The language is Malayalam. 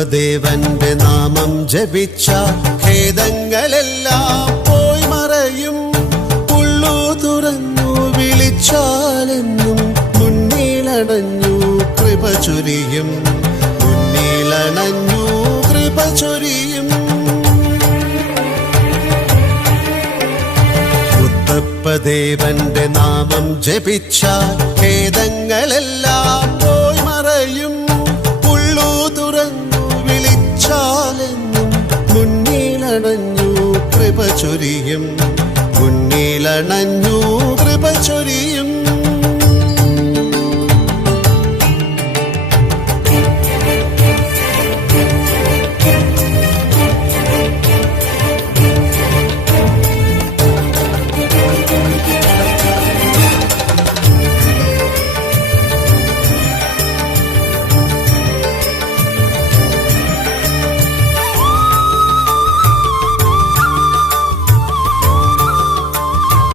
മുത്തപ്പദേവന്റെ നാമം ജപിച്ച ഖേദങ്ങളെല്ലാം പോയി മറയും. ഉള്ളു തുറന്നു വിളിച്ചാലെന്നും മുന്നിലണഞ്ഞു കൃപ ചൊരിയും. മുന്നിലണഞ്ഞു കൃപ ചൊരിയും. മുത്തപ്പദേവന്റെ നാമം ജപിച്ച ഖേദങ്ങളെല്ലാം